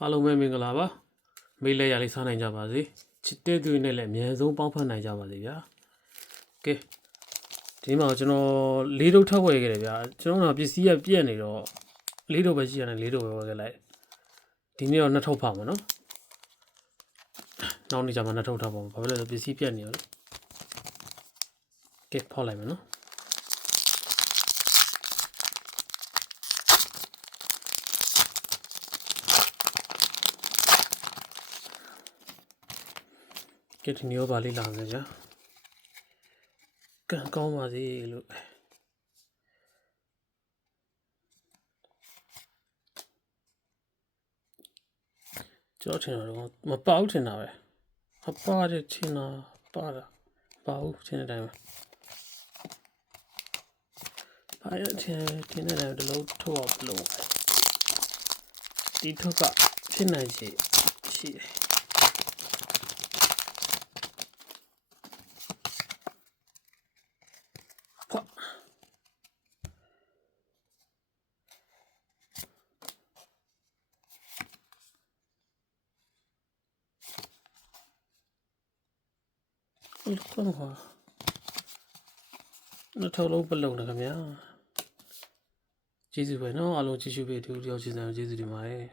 အားလုံးပဲမင်္ဂလာပါမေးလဲရလေးစားနိုင်ကြပါစေချစ်တဲ့သူတွေနဲ့လည်းအများဆုံးပေါင်းဖက်နိုင်ကြပါစေဗျာကဲဒီမှာကျွန်တော်လေးတုပ်ထပ်ဝယ်ခဲ့တယ်ဗျာကျွန်တော်ကပစ္စည်းကပြက်နေတော့လေးတုပ်ပဲရှိရတယ်လေးတုပ်ပဲဝယ်ခဲ့လိုက်ဒီနေ့တော့နှစ်ထုပ်ဖောက်မယ်နော်နောက်နေ့ကျမှနှစ်ထုပ်ထောက်ပါမယ်ဘာဖြစ်လဲဆိုပစ္စည်းပြက်နေရောကဲဖောက်လိုက်မယ်နော်ကဲဒီနေ့ရောပါလေးလာမယ်ကြာကန်ကောင်းပါစေလို့ကျွန်တော်ထင်တော့မပေါက်ထင်တာပဲမပါတဲ့ထင်တာပါတာပါဘူးထင်တဲ့အတိုင်းပဲပါရထင်တဲ့အတိုင်းဒီလိုထုတ်အောင်လုပ်ဒီထုတ်ကဖြစ်နိုင်ချေရှိတယ်လောကနှစ်ထုပ်လုံးပလုံတယ်ခင်ဗျာကျေးဇူးပဲနော်အားလုံးကြည့်ရှုပေးတူတယောက်ချင်းဆိုင်ကျေးဇူးတင်ပါတယ်